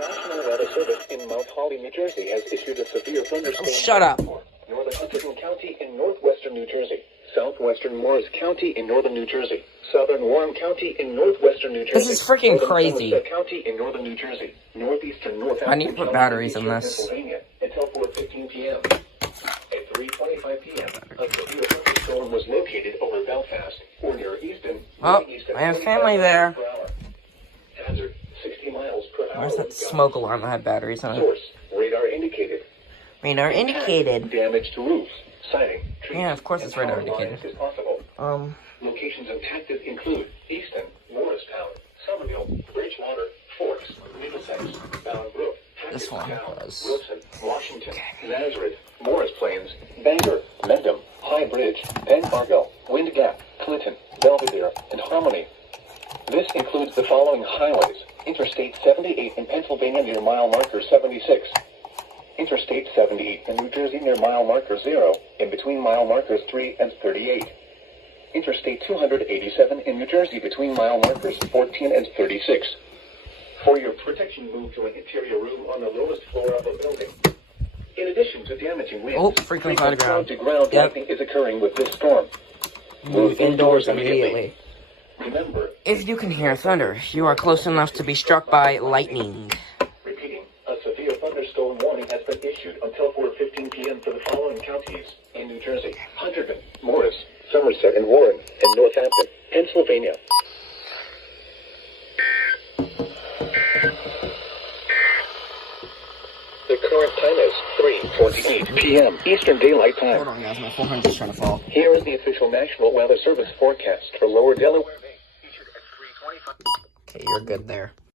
National Weather Service in Mount Holly, New Jersey has issued a severe thunderstorm. Oh, shut up. Northern Hudson County in northwestern New Jersey. Southwestern Morris County in northern New Jersey. Southern Warren County in northwestern New Jersey. This is freaking crazy. Somerset County in northern New Jersey. Northeastern Northampton I need to put batteries in this. Pennsylvania until 4:15 p.m. At 3:25 p.m., a severe thunderstorm was located over Belfast or near Easton. Oh, I have family there. Hazard 60 miles per hour. Where's that smoke alarm that had batteries on it? Source radar indicated. Radar indicated. Damage to roofs, siding, trees. Yeah, of course it's radar indicated. Is possible. Locations impacted include Easton, Morristown, Somerville, Bridgewater, Forks, Middlesex, Bound Brook, This one Hackettstown, was. Wilson, Washington, Nazareth, Morris Plains, Bangor, Mendham, High Bridge, Penn Argyll, Wind Gap, Clinton, Belvedere, and Harmony. This includes the following highways: Interstate 78 in Pennsylvania near mile marker 76. Interstate 78 in New Jersey near mile marker 0, in between mile markers 3 and 38. Interstate 287 in New Jersey between mile markers 14 and 36. For your protection, move to an interior room on the lowest floor of a building. In addition to damaging winds, Oh, frequent ground. cloud-to-ground Yep. lightning is occurring with this storm. Move indoors immediately. Remember, If you can hear thunder, you are close enough to be struck by lightning. repeating, a severe thunderstorm warning has been issued until 4:15 p.m. for the following counties in New Jersey: Hunterdon, Morris, Somerset and Warren, and Northampton, Pennsylvania. The current time is 3:28 p.m. Eastern Daylight Time. Hold on, guys. My 400 is trying to fall. Here is the official National Weather Service forecast for Lower Delaware Bay, featured at 3:25. Okay, you're good there.